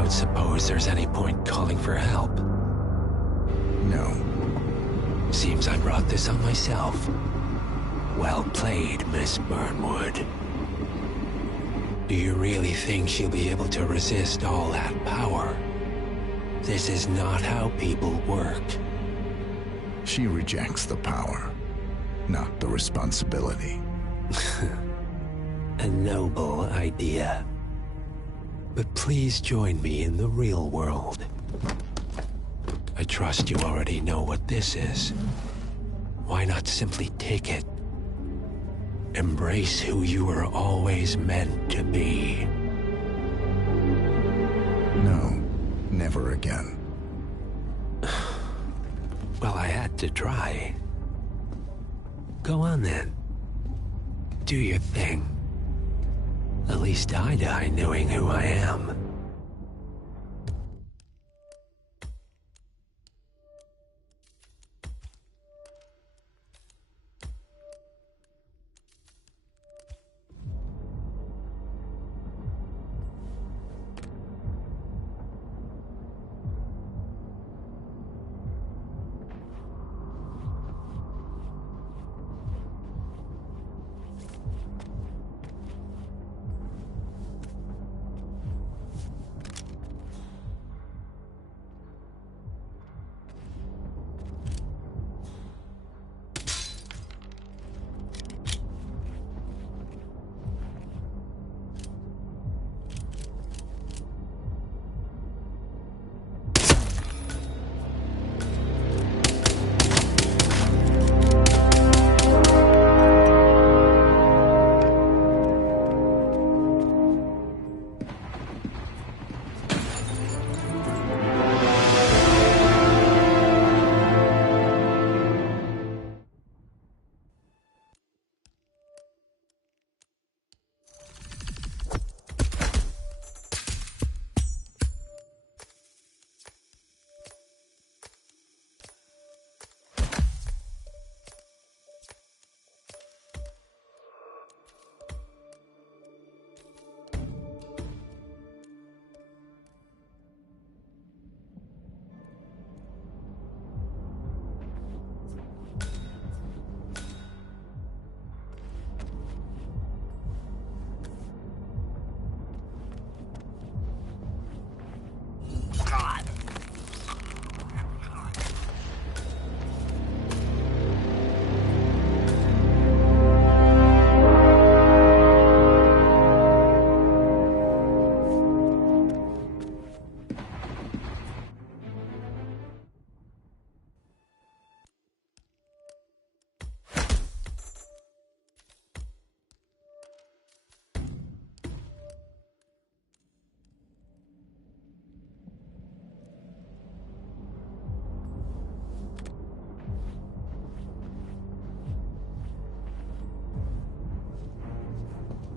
don't suppose there's any point calling for help. No. Seems I brought this on myself. Well played, Miss Burnwood. Do you really think she'll be able to resist all that power? This is not how people work. She rejects the power, not the responsibility. A noble idea. But please join me in the real world. I trust you already know what this is. Why not simply take it? Embrace who you were always meant to be. No, never again. Well, I had to try. Go on then. Do your thing. At least I die knowing who I am.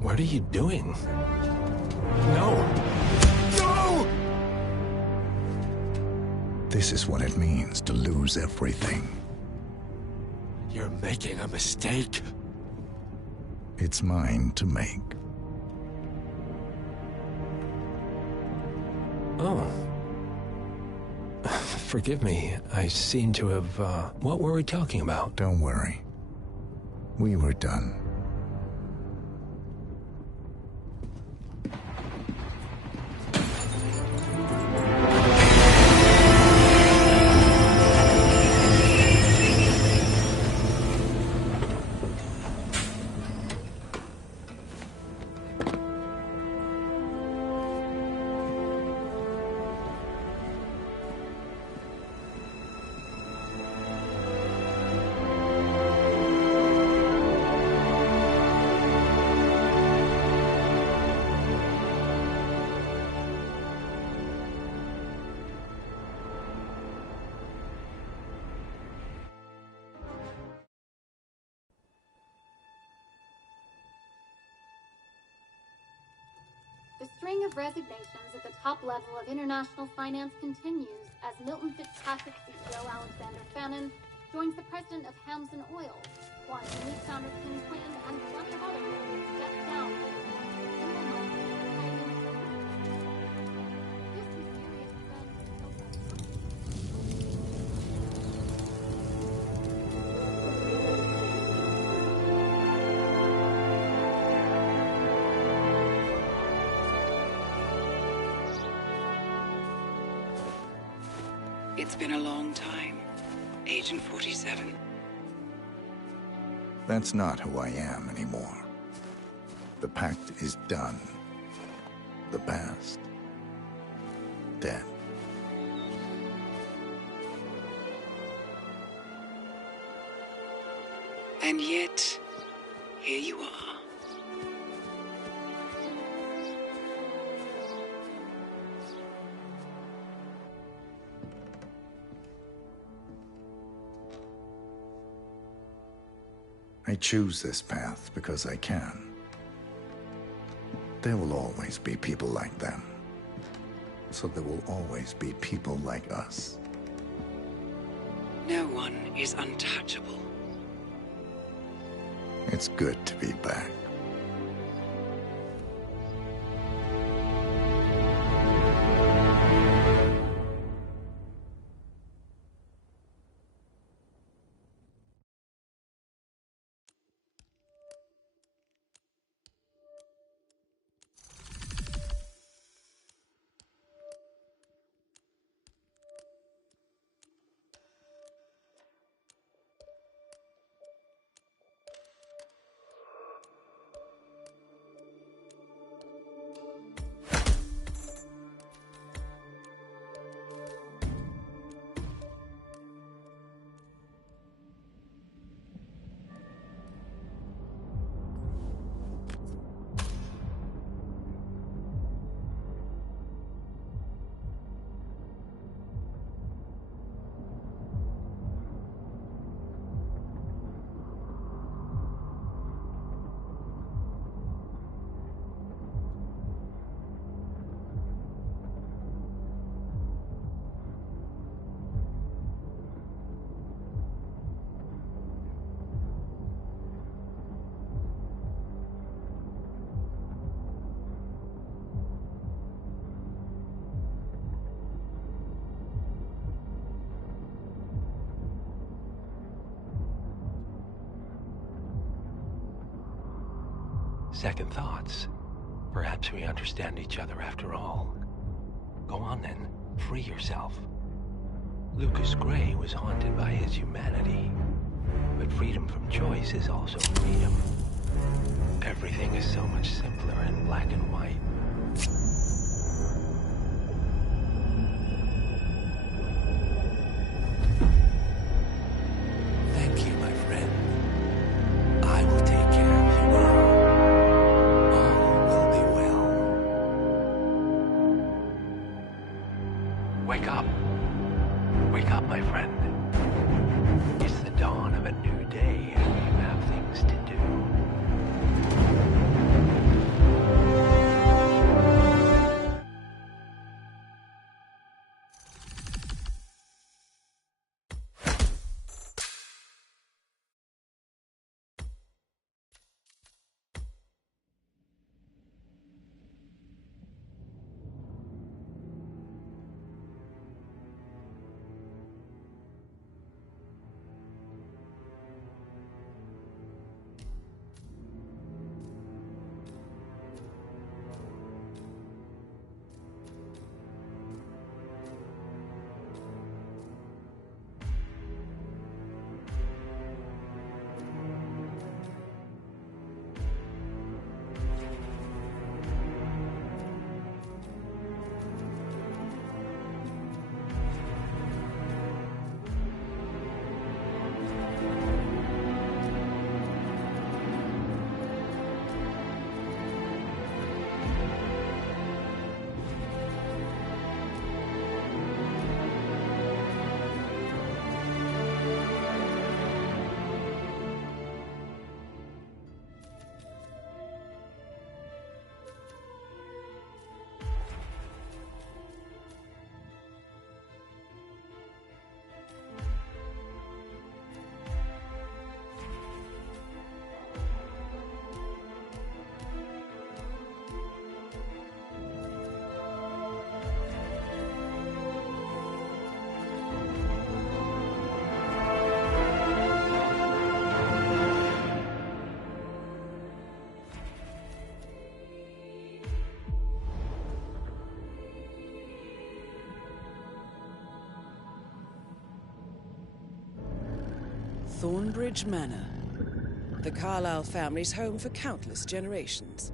What are you doing? No! No! This is what it means to lose everything. You're making a mistake. It's mine to make. Oh. Forgive me. I seem to have, what were we talking about? Don't worry. We were done. The string of resignations at the top level of international finance continues as Milton Fitzpatrick CEO Alexander Fannin joins the president of Hamson Oil, Quantum Leap founder Tim Quinn, and plenty of other people step down. This It's been a long time, Agent 47. That's not who I am anymore. The pact is done. The past, dead. And yet, here you are. I choose this path because I can. There will always be people like them. So there will always be people like us. No one is untouchable. It's good to be back. Second thoughts. Perhaps we understand each other after all. Go on then, free yourself. Lucas Gray was haunted by his humanity, but freedom from choice is also freedom. Everything is so much simpler in black and white. Thank you, my friend. I will take care of you now. All will be well. Wake up. Wake up, my friend. It's the dawn of a new day, and you have things to do. Thornbridge Manor. The Carlyle family's home for countless generations.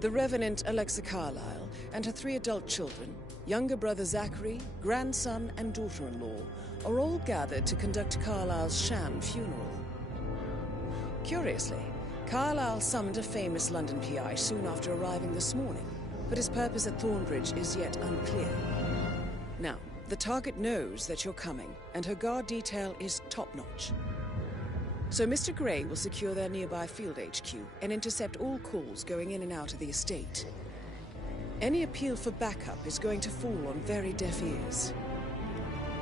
The Revenant Alexa Carlyle and her 3 adult children, younger brother Zachary, grandson and daughter-in-law, are all gathered to conduct Carlyle's sham funeral. Curiously, Carlyle summoned a famous London PI soon after arriving this morning, but his purpose at Thornbridge is yet unclear. Now, the target knows that you're coming, and her guard detail is top-notch. So Mr. Gray will secure their nearby field HQ and intercept all calls going in and out of the estate. Any appeal for backup is going to fall on very deaf ears.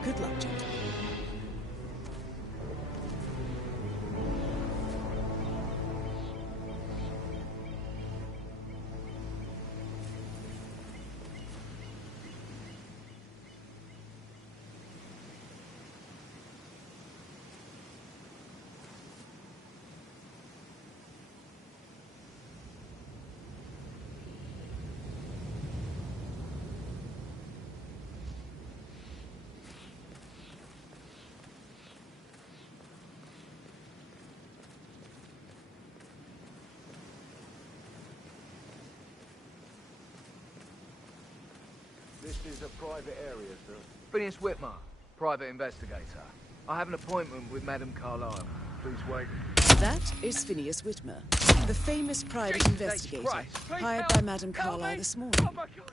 Good luck, gentlemen. This is a private area, sir. Phineas Whitmer, private investigator. I have an appointment with Madame Carlyle. Please wait. That is Phineas Whitmer, the famous private investigator hired by Madame Carlyle this morning. Oh my God!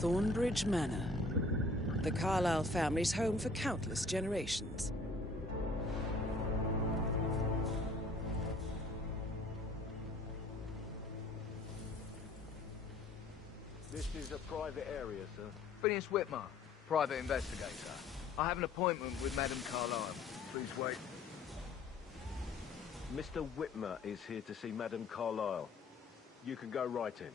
Thornbridge Manor. The Carlyle family's home for countless generations. This is a private area, sir. Phineas Whitmer, private investigator. I have an appointment with Madame Carlyle. Please wait. Mr. Whitmer is here to see Madame Carlyle. You can go right in.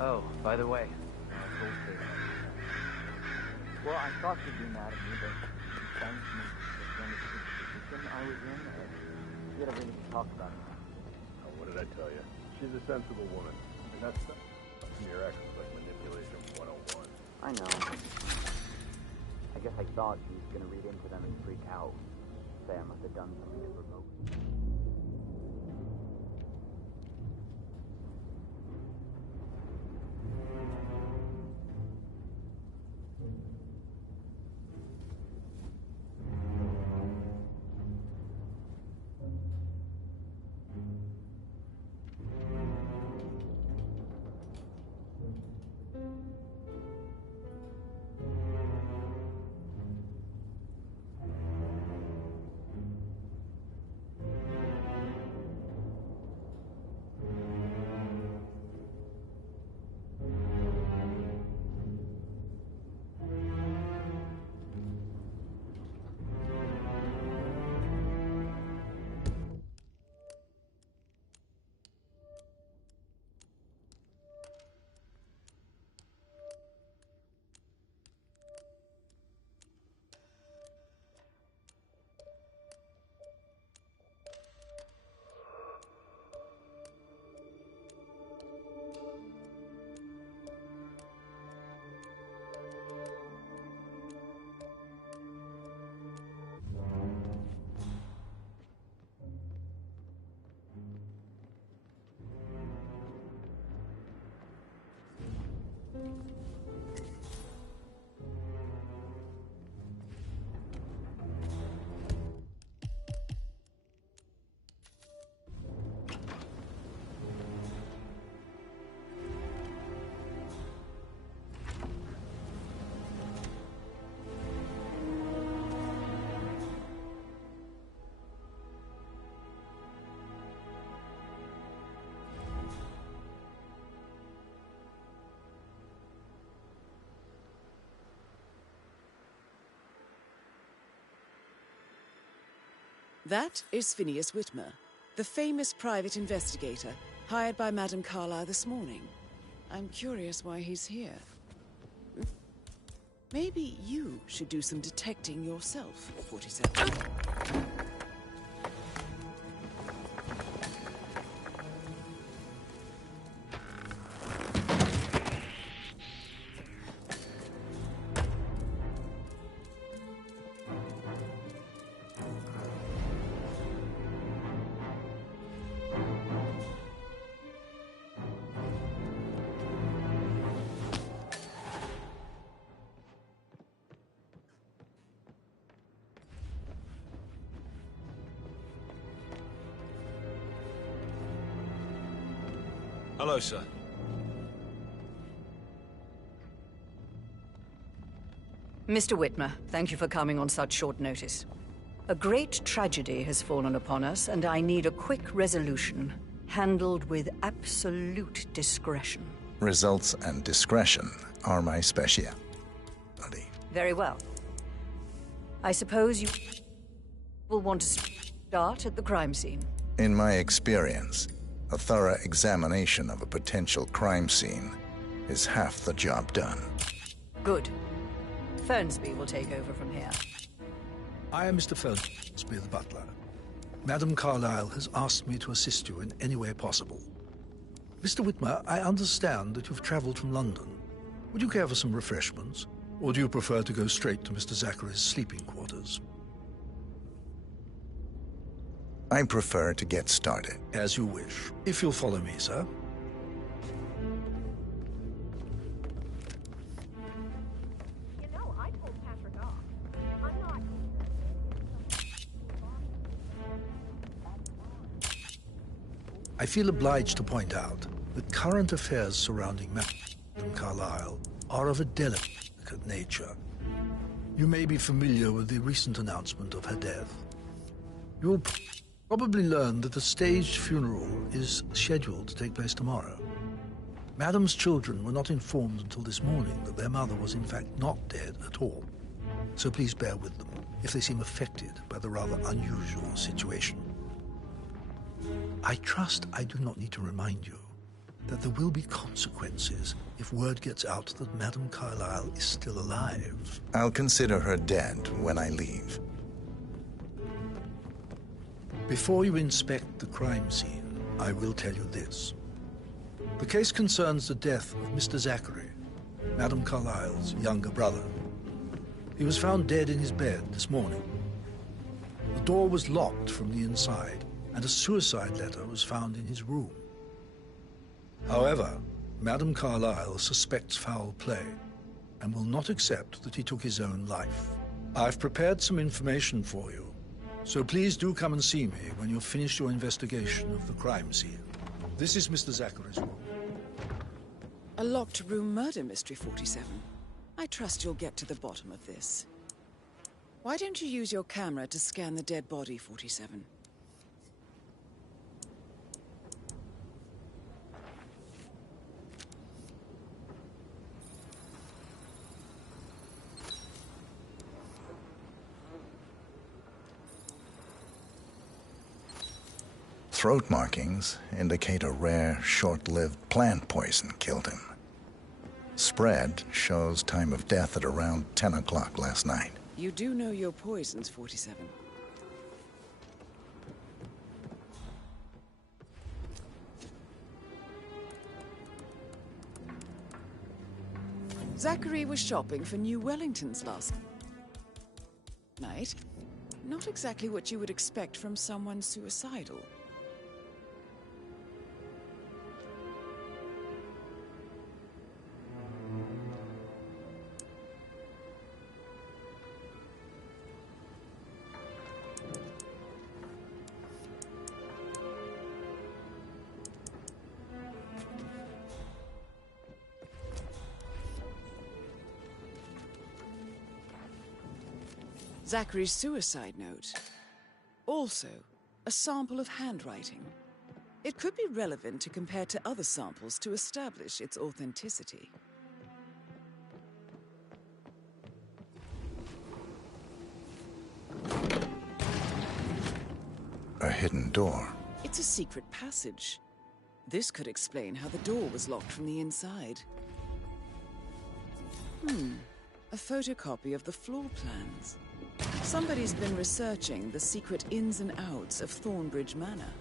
Oh, by the way. Well, I thought you'd be mad at me, but you thanked me for the position I was in. We had everything to talk about it. Oh, what did I tell you? She's a sensible woman. And that's your ex was like manipulation 101. I know. I guess I thought she was going to read into them and freak out. Say I must have done something to provoke her. That is Phineas Whitmer, the famous private investigator hired by Madame Carlyle this morning. I'm curious why he's here. Maybe you should do some detecting yourself, 47. Hello, sir. Mr. Whitmer, thank you for coming on such short notice. A great tragedy has fallen upon us, and I need a quick resolution, handled with absolute discretion. Results and discretion are my specialty. Very well. I suppose you will want to start at the crime scene. In my experience, a thorough examination of a potential crime scene is half the job done. Good. Fernsby will take over from here. I am Mr. Fernsby, the butler. Madame Carlyle has asked me to assist you in any way possible. Mr. Whitmer, I understand that you've traveled from London. Would you care for some refreshments? Or do you prefer to go straight to Mr. Zachary's sleeping quarters? I prefer to get started. As you wish. If you'll follow me, sir. You know, I told Patrick off. I'm not... I feel obliged to point out that current affairs surrounding Madame Carlyle are of a delicate nature. You may be familiar with the recent announcement of her death. You will probably learn that a staged funeral is scheduled to take place tomorrow. Madame's children were not informed until this morning that their mother was in fact not dead at all. So please bear with them if they seem affected by the rather unusual situation. I trust I do not need to remind you that there will be consequences if word gets out that Madame Carlyle is still alive. I'll consider her dead when I leave. Before you inspect the crime scene, I will tell you this. The case concerns the death of Mr. Zachary, Madame Carlyle's younger brother. He was found dead in his bed this morning. The door was locked from the inside, and a suicide letter was found in his room. However, Madame Carlyle suspects foul play and will not accept that he took his own life. I've prepared some information for you, so please do come and see me when you've finished your investigation of the crime scene. This is Mr. Zachary's room. A locked room murder mystery, 47. I trust you'll get to the bottom of this. Why don't you use your camera to scan the dead body, 47? Throat markings indicate a rare, short-lived plant poison killed him. Spread shows time of death at around 10 o'clock last night. You do know your poisons, 47. Zachary was shopping for New Wellingtons last night. Not exactly what you would expect from someone suicidal. Zachary's suicide note. Also, a sample of handwriting. It could be relevant to compare to other samples to establish its authenticity. hidden door. It's a secret passage. This could explain how the door was locked from the inside. A photocopy of the floor plans. Somebody's been researching the secret ins and outs of Thornbridge Manor.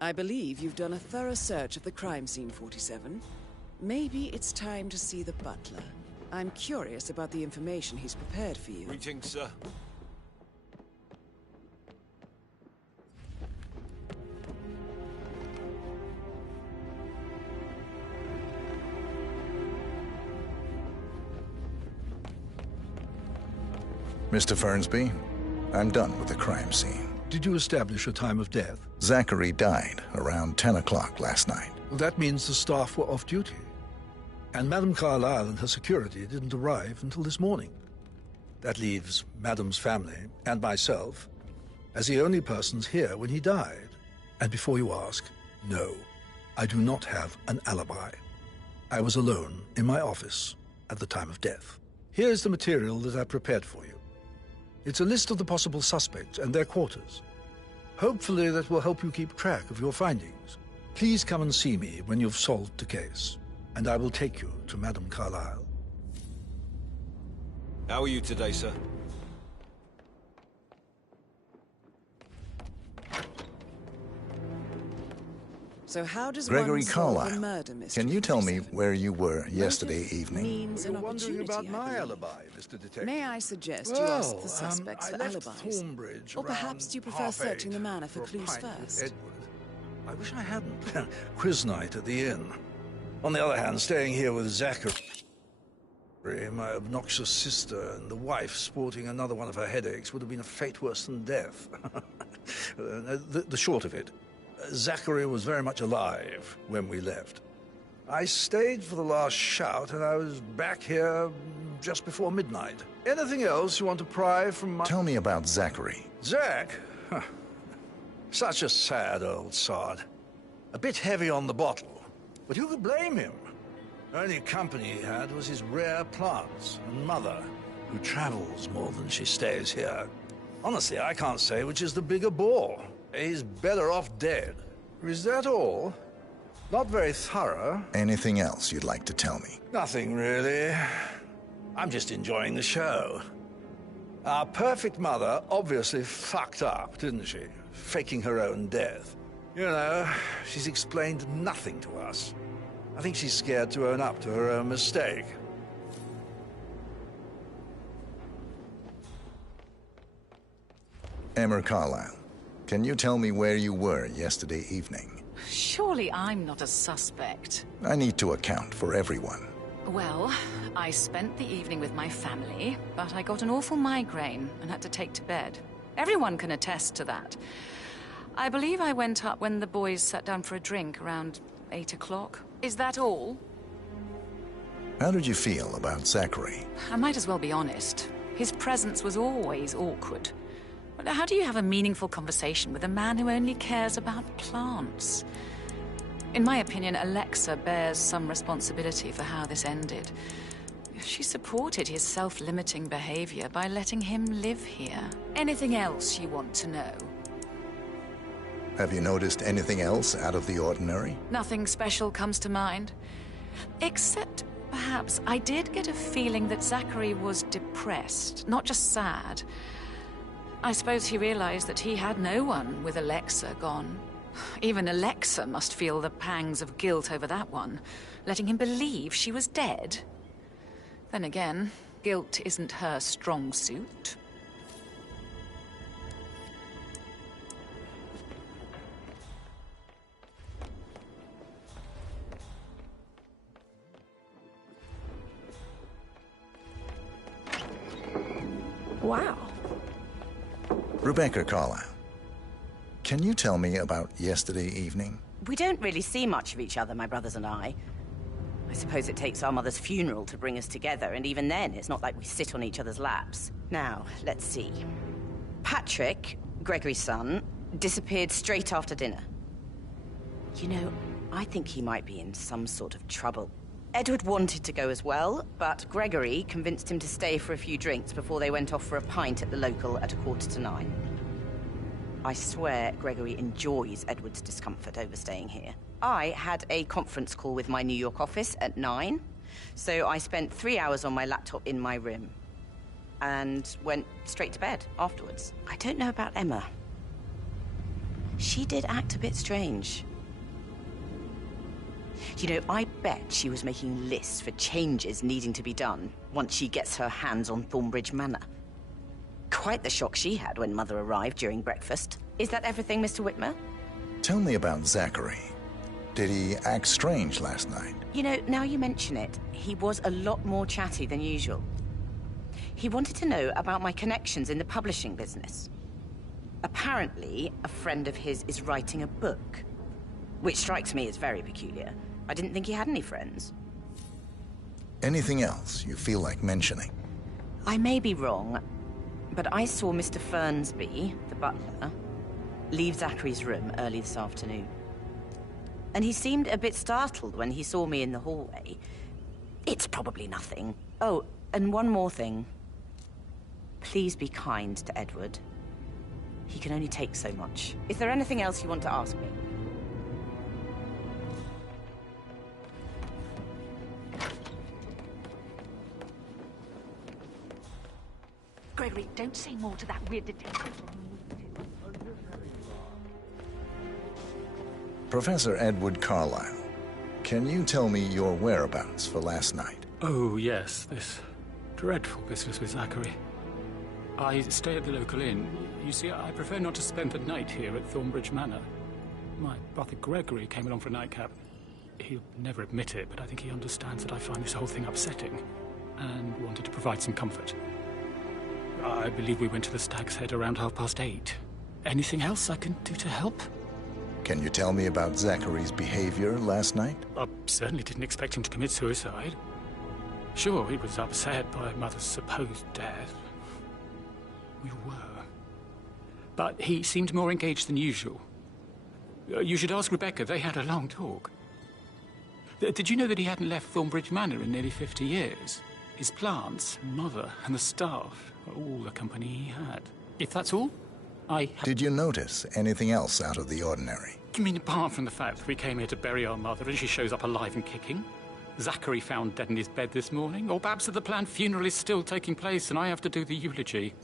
I believe you've done a thorough search of the crime scene, 47. Maybe it's time to see the butler. I'm curious about the information he's prepared for you. Greetings, sir. Mr. Fernsby, I'm done with the crime scene. Did you establish a time of death? Zachary died around 10 o'clock last night. Well, that means the staff were off duty. And Madame Carlyle and her security didn't arrive until this morning. That leaves Madame's family and myself as the only persons here when he died. And before you ask, no, I do not have an alibi. I was alone in my office at the time of death. Here's the material that I prepared for you. It's a list of the possible suspects and their quarters. Hopefully that will help you keep track of your findings. Please come and see me when you've solved the case, and I will take you to Madame Carlyle. How are you today, sir? So how does Gregory one solve a Carlyle, murder mystery? can you tell me where you were yesterday evening? Means an You're wondering opportunity, about I my believe. alibi, Mr. Detective. May I suggest you ask the suspects I for left alibis? Thornbridge Or perhaps do you prefer around searching the 8:30 manor for a clues pint with first? Edward. I wish I hadn't. Quiz night at the inn. On the other hand, staying here with Zachary, my obnoxious sister, and the wife sporting another one of her headaches would have been a fate worse than death. The short of it, Zachary was very much alive when we left. I stayed for the last shout, and I was back here just before midnight. Anything else you want to pry from my... Tell me about Zachary. Zach? Huh. Such a sad old sod. A bit heavy on the bottle, but who could blame him? Only company he had was his rare plants and mother, who travels more than she stays here. Honestly, I can't say which is the bigger bore. He's better off dead. Is that all? Not very thorough. Anything else you'd like to tell me? Nothing, really. I'm just enjoying the show. Our perfect mother obviously fucked up, didn't she? Faking her own death. You know, she's explained nothing to us. I think she's scared to own up to her own mistake. Emma Carlyle, can you tell me where you were yesterday evening? Surely I'm not a suspect. I need to account for everyone. Well, I spent the evening with my family, but I got an awful migraine and had to take to bed. Everyone can attest to that. I believe I went up when the boys sat down for a drink around 8 o'clock. Is that all? How did you feel about Zachary? I might as well be honest. His presence was always awkward. How do you have a meaningful conversation with a man who only cares about plants? In my opinion, Alexa bears some responsibility for how this ended. She supported his self-limiting behavior by letting him live here. Anything else you want to know? Have you noticed anything else out of the ordinary? Nothing special comes to mind. Except, perhaps, I did get a feeling that Zachary was depressed, not just sad. I suppose he realized that he had no one with Alexa gone. Even Alexa must feel the pangs of guilt over that one, letting him believe she was dead. Then again, guilt isn't her strong suit. Wow. Rebecca Carlyle, can you tell me about yesterday evening? We don't really see much of each other, my brothers and I. I suppose it takes our mother's funeral to bring us together, and even then, it's not like we sit on each other's laps. Now, let's see. Patrick, Gregory's son, disappeared straight after dinner. You know, I think he might be in some sort of trouble. Edward wanted to go as well, but Gregory convinced him to stay for a few drinks before they went off for a pint at the local at 8:45. I swear Gregory enjoys Edward's discomfort over staying here. I had a conference call with my New York office at 9, so I spent 3 hours on my laptop in my room and went straight to bed afterwards. I don't know about Emma. She did act a bit strange. You know, I bet she was making lists for changes needing to be done once she gets her hands on Thornbridge Manor. Quite the shock she had when Mother arrived during breakfast. Is that everything, Mr. Whitmer? Tell me about Zachary. Did he act strange last night? You know, now you mention it, he was a lot more chatty than usual. He wanted to know about my connections in the publishing business. Apparently, a friend of his is writing a book, which strikes me as very peculiar. I didn't think he had any friends. Anything else you feel like mentioning? I may be wrong, but I saw Mr. Fernsby, the butler, leave Zachary's room early this afternoon. And he seemed a bit startled when he saw me in the hallway. It's probably nothing. Oh, and one more thing. Please be kind to Edward. He can only take so much. Is there anything else you want to ask me? Gregory, don't say more to that weird detective. Professor Edward Carlyle, can you tell me your whereabouts for last night? Oh, yes, this dreadful business with Zachary. I stay at the local inn. You see, I prefer not to spend the night here at Thornbridge Manor. My brother Gregory came along for a nightcap. He'll never admit it, but I think he understands that I find this whole thing upsetting and wanted to provide some comfort. I believe we went to the Stag's Head around 8:30. Anything else I can do to help? Can you tell me about Zachary's behavior last night? I certainly didn't expect him to commit suicide. Sure, he was upset by Mother's supposed death. We were. But he seemed more engaged than usual. You should ask Rebecca. They had a long talk. Did you know that he hadn't left Thornbridge Manor in nearly 50 years? His plants, Mother, and the staff were all the company he had. If that's all, Did you notice anything else out of the ordinary? You mean apart from the fact that we came here to bury our mother and she shows up alive and kicking? Zachary found dead in his bed this morning? Or perhaps that the planned funeral is still taking place and I have to do the eulogy?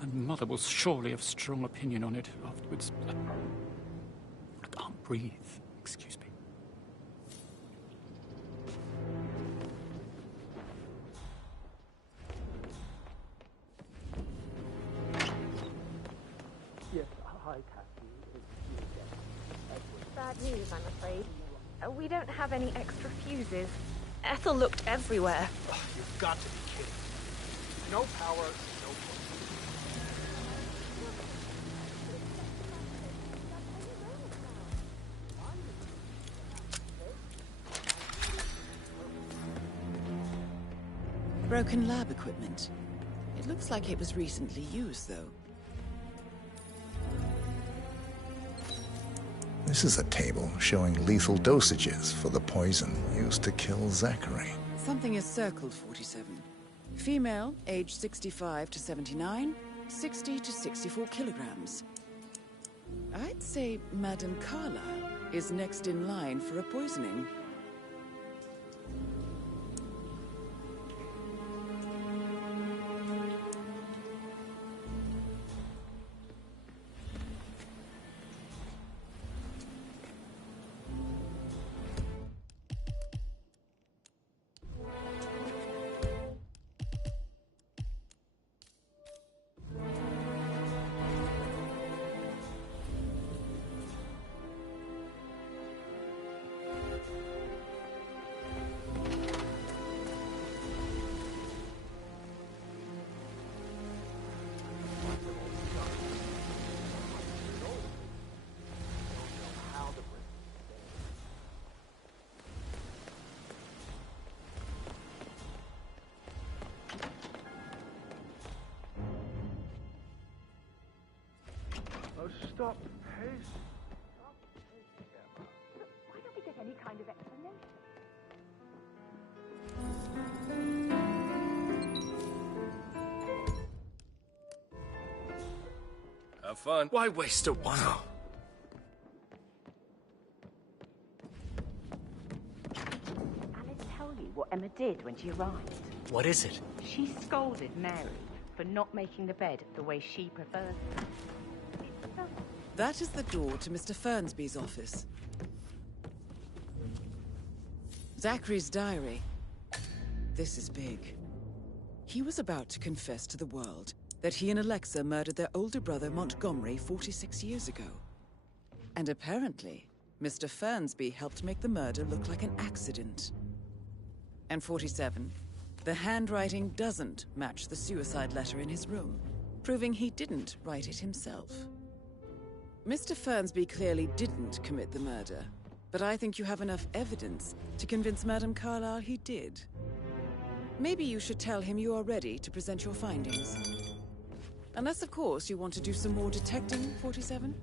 And Mother will surely have strong opinion on it afterwards. I can't breathe. Excuse me. Yes, hi, Cassie. It's you again. Bad news, I'm afraid. We don't have any extra fuses. Ethel looked everywhere. Oh, you've got to be kidding. No power, no food. Broken lab equipment. It looks like it was recently used, though. This is a table showing lethal dosages for the poison used to kill Zachary. Something is circled, 47. Female, age 65 to 79, 60 to 64 kilograms. I'd say Madame Carlyle is next in line for a poisoning. Oh, stop. Hey, Why don't we get any kind of explanation? fun. Why waste a while? Alice tell you what Emma did when she arrived? What is it? She scolded Mary for not making the bed the way she preferred. That is the door to Mr. Fernsby's office. Zachary's diary. This is big. He was about to confess to the world that he and Alexa murdered their older brother Montgomery 46 years ago. And apparently, Mr. Fernsby helped make the murder look like an accident. And 47, the handwriting doesn't match the suicide letter in his room, proving he didn't write it himself. Mr. Fernsby clearly didn't commit the murder, but I think you have enough evidence to convince Madame Carlyle he did. Maybe you should tell him you are ready to present your findings. Unless, of course, you want to do some more detecting, 47?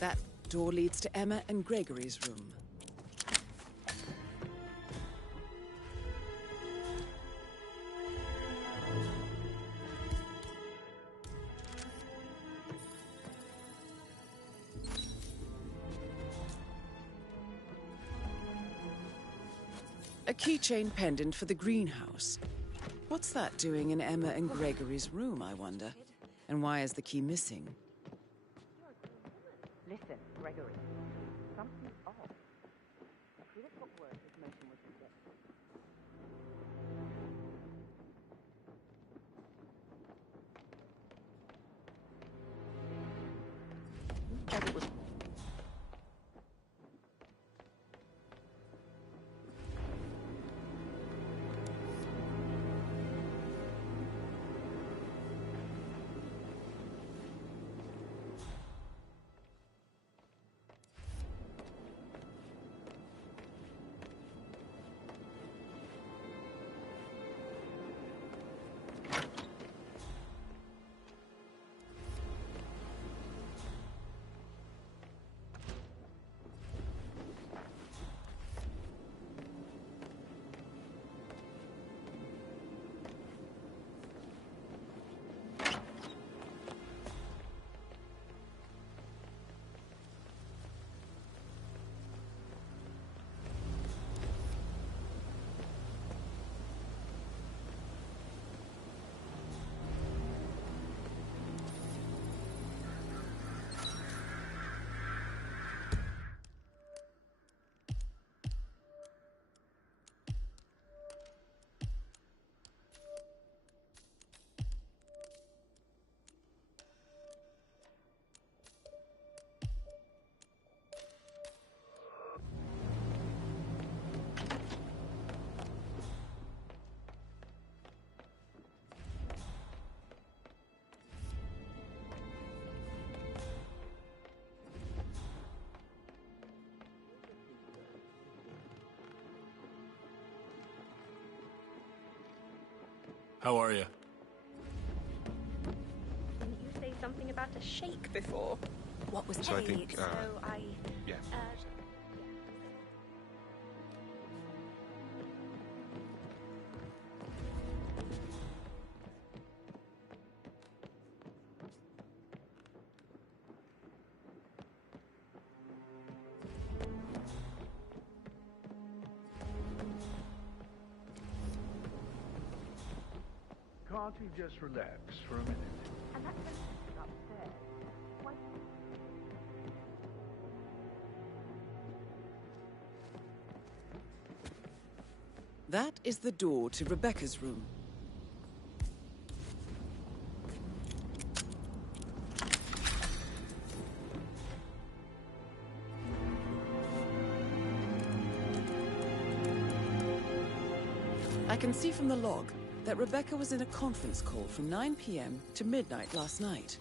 That door leads to Emma and Gregory's room. A keychain pendant for the greenhouse. What's that doing in Emma and Gregory's room, I wonder? And why is the key missing? Listen, Gregory. Something's off. Who the fuck worse this motion was to get? Who said it was... How are you? Didn't you say something about a shake before? What was So I paid, think, so I... Yeah. Can't you just relax for a minute? And that's upstairs. Why... That is the door to Rebecca's room. I can see from the log that Rebecca was in a conference call from 9 p.m. to midnight last night.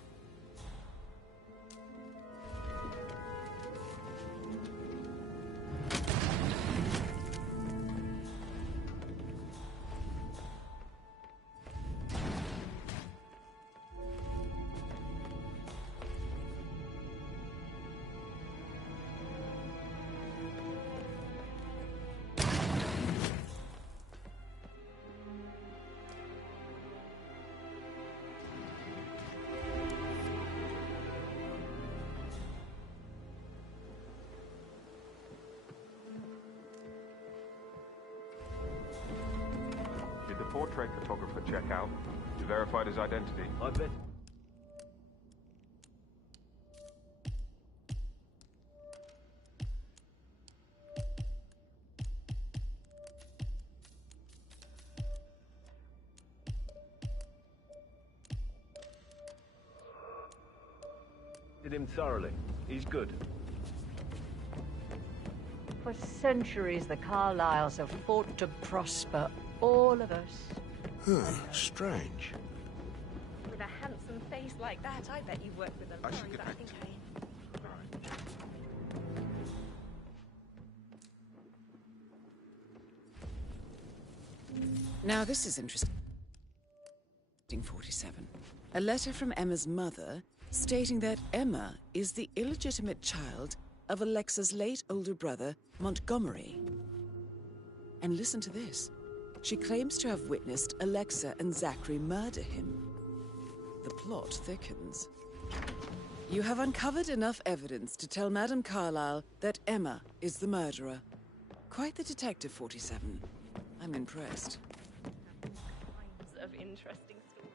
Did the portrait photographer check out? You verified his identity? I bet. Did him thoroughly. He's good. For centuries, the Carlyles have fought to prosper all of us. Strange. With a handsome face like that, I bet you work with a lorry, but I think Now this is interesting. 47. A letter from Emma's mother stating that Emma is the illegitimate child of Alexa's late older brother, Montgomery. And listen to this. She claims to have witnessed Alexa and Zachary murder him. The plot thickens. You have uncovered enough evidence to tell Madame Carlyle that Emma is the murderer. Quite the detective, 47. I'm impressed. kinds of interesting stories.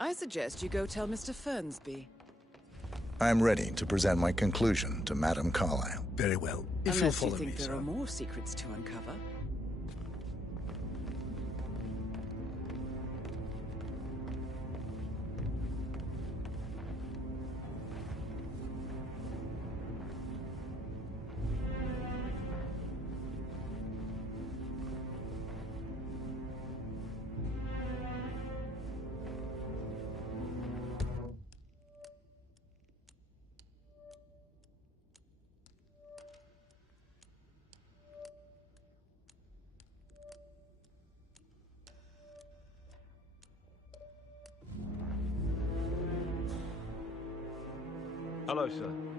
I suggest you go tell Mr. Fernsby. I'm ready to present my conclusion to Madame Carlyle. Very well. If you'll Unless you follow me, think there sir. are more secrets to uncover. Hello, sir.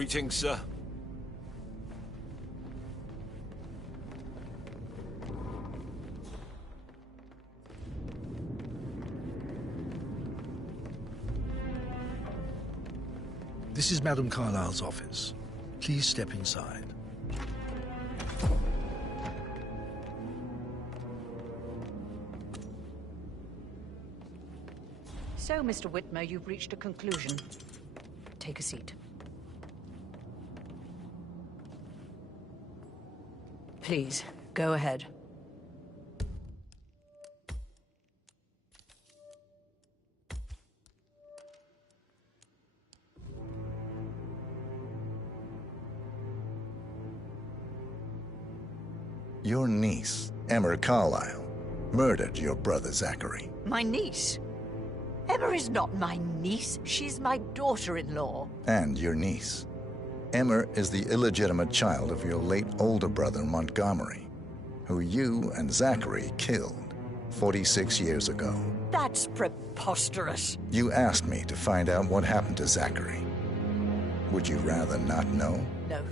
Greetings, sir. This is Madame Carlyle's office. Please step inside. So, Mr. Whitmer, you've reached a conclusion. Take a seat. Please, go ahead. Your niece, Emma Carlyle, murdered your brother Zachary. My niece? Emma is not my niece. She's my daughter-in-law. And your niece. Emma is the illegitimate child of your late older brother Montgomery, who you and Zachary killed 46 years ago. That's preposterous. You asked me to find out what happened to Zachary. Would you rather not know? No.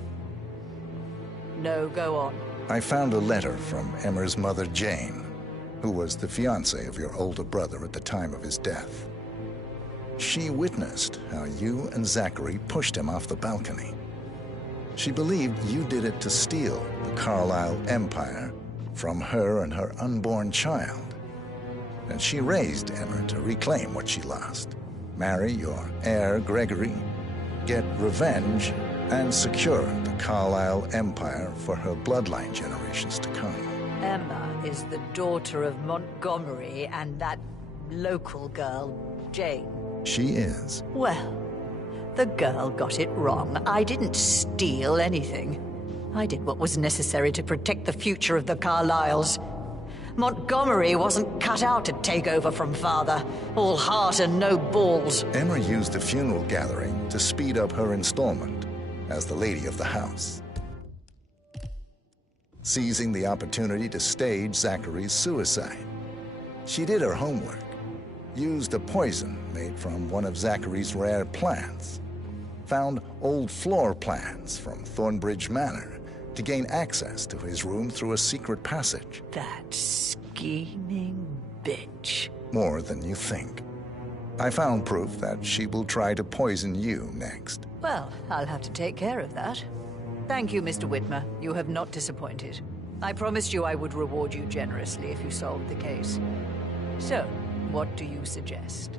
No, go on. I found a letter from Emma's mother, Jane. who was the fiancée of your older brother at the time of his death. She witnessed how you and Zachary pushed him off the balcony. She believed you did it to steal the Carlisle empire from her and her unborn child. And she raised Emma to reclaim what she lost, marry your heir, Gregory, get revenge, and secure the Carlisle empire for her bloodline generations to come. Emma is the daughter of Montgomery and that local girl, Jane. She is. Well, the girl got it wrong. I didn't steal anything. I did what was necessary to protect the future of the Carlyles. Montgomery wasn't cut out to take over from Father. All heart and no balls. Emma used the funeral gathering to speed up her installment as the lady of the house, seizing the opportunity to stage Zachary's suicide. She did her homework, used a poison made from one of Zachary's rare plants, found old floor plans from Thornbridge Manor to gain access to his room through a secret passage. That scheming bitch. More than you think. I found proof that she will try to poison you next. Well, I'll have to take care of that. Thank you, Mr. Whitmer. You have not disappointed. I promised you I would reward you generously if you solved the case. So, what do you suggest?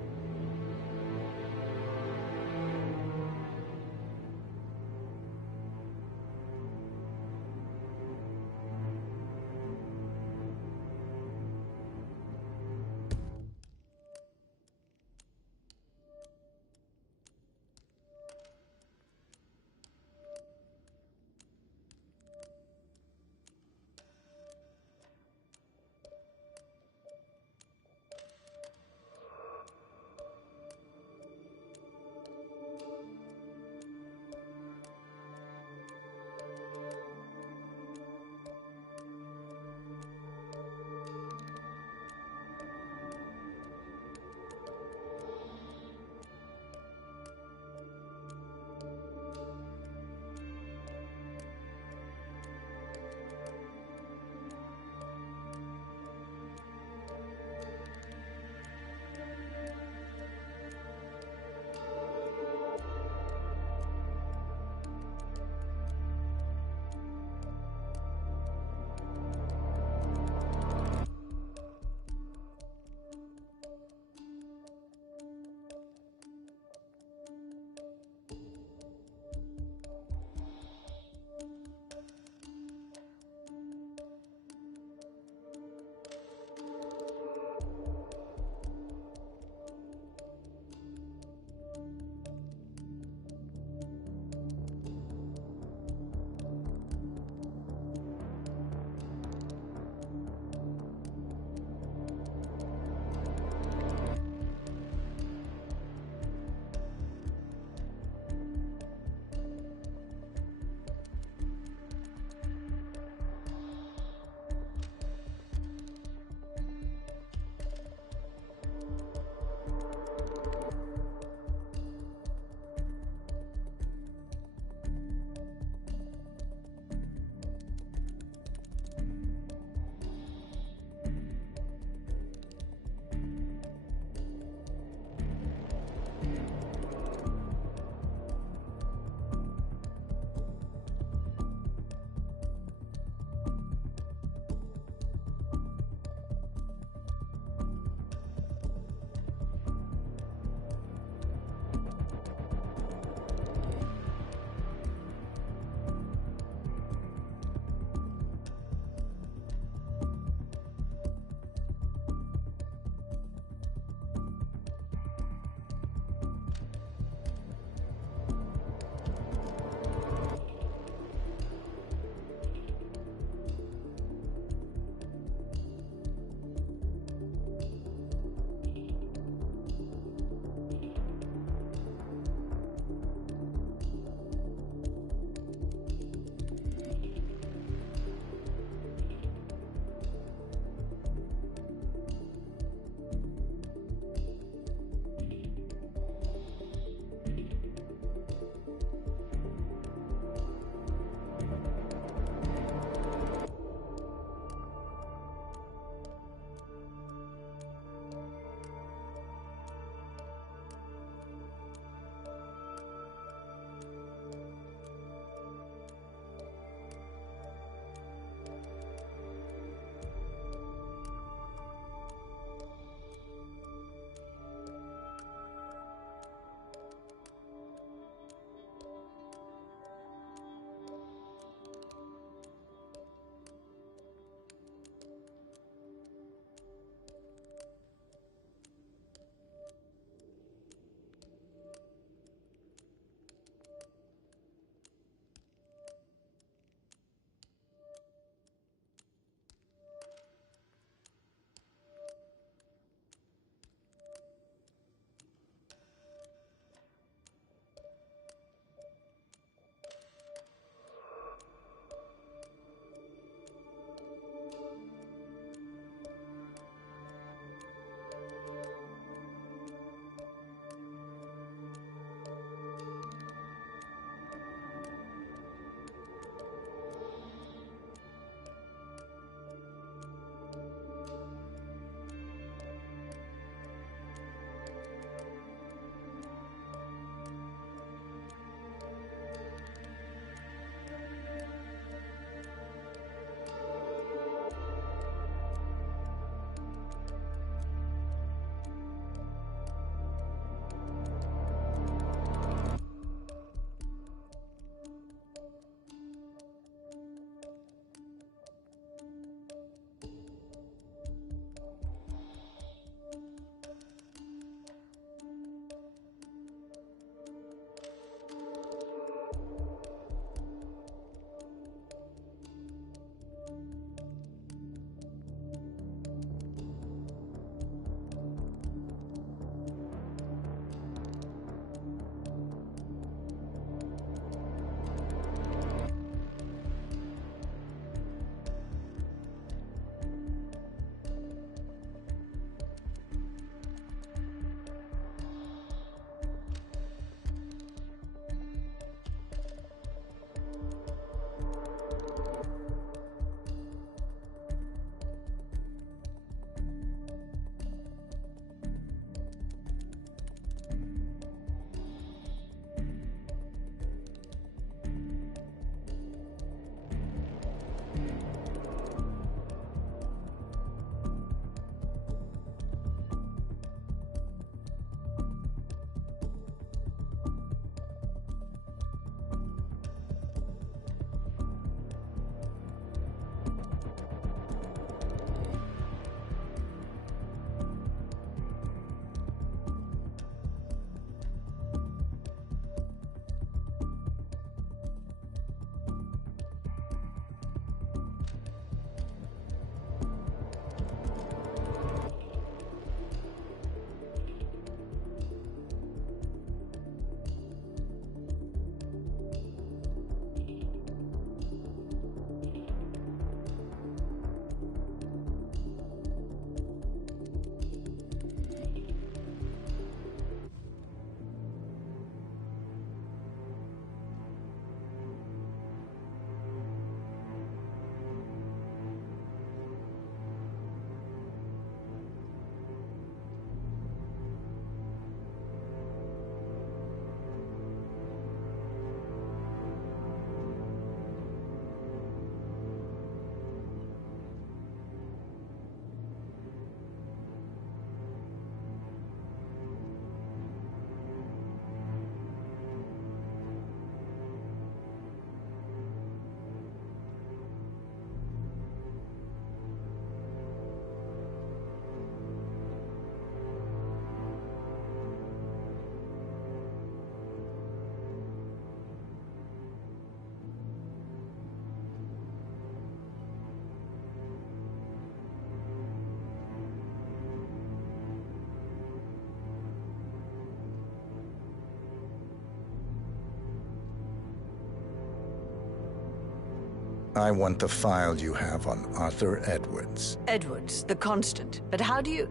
I want the file you have on Arthur Edwards. Edwards, the Constant. But how do you...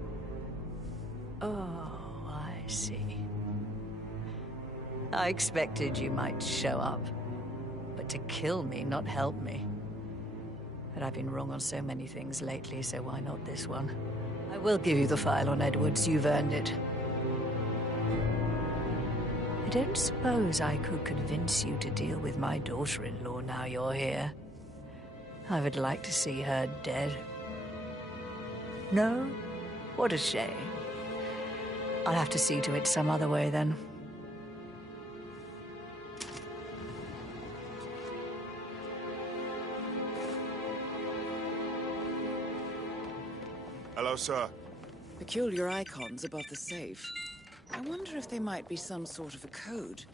Oh, I see. I expected you might show up. But to kill me, not help me. But I've been wrong on so many things lately, so why not this one? I will give you the file on Edwards. You've earned it. I don't suppose I could convince you to deal with my daughter-in-law now you're here. I would like to see her dead. No? What a shame. I'll have to see to it some other way, then. Hello, sir. Peculiar icons above the safe. I wonder if they might be some sort of a code.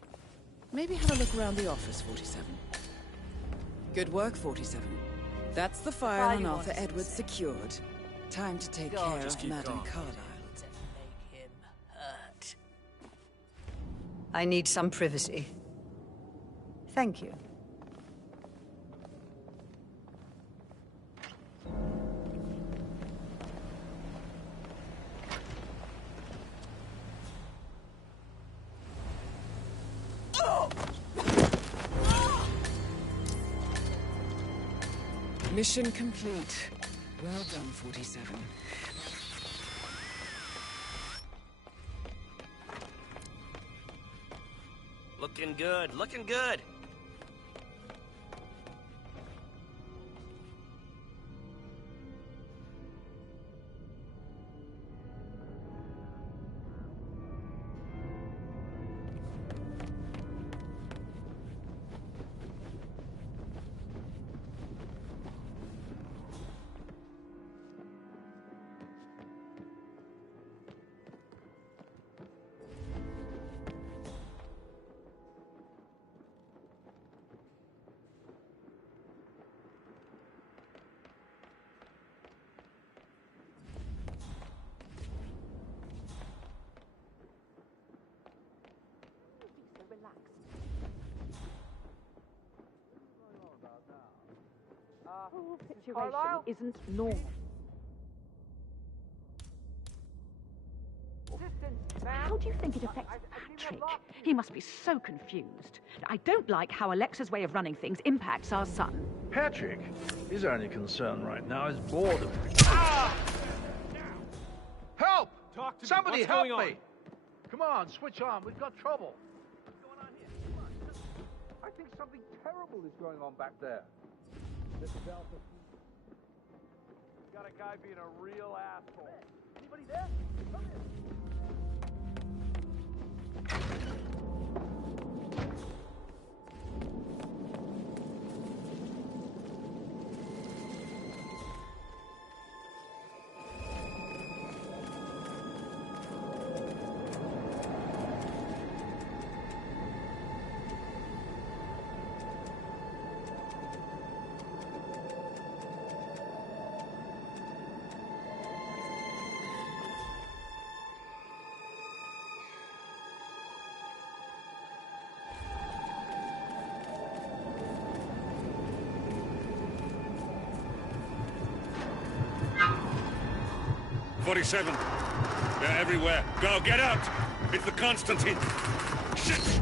Maybe have a look around the office, 47. Good work, 47. That's the file on Arthur Edwards secured. Time to take care of Madame Carlyle. Make him hurt. I need some privacy. Thank you. Mission complete. Well done, 47. Looking good, looking good. Situation isn't normal. How do you think it affects Patrick? He must be so confused. I don't like how Alexa's way of running things impacts our son. Patrick, his only concern right now is boredom. Help! Talk to Somebody me. What's help going me! Come on, switch on. We've got trouble. What's going on here? Come on. I think something terrible is going on back there. Got a guy being a real asshole. Anybody there? Come in. "47. They're everywhere. Go, get out! It's the Constantine. Shit!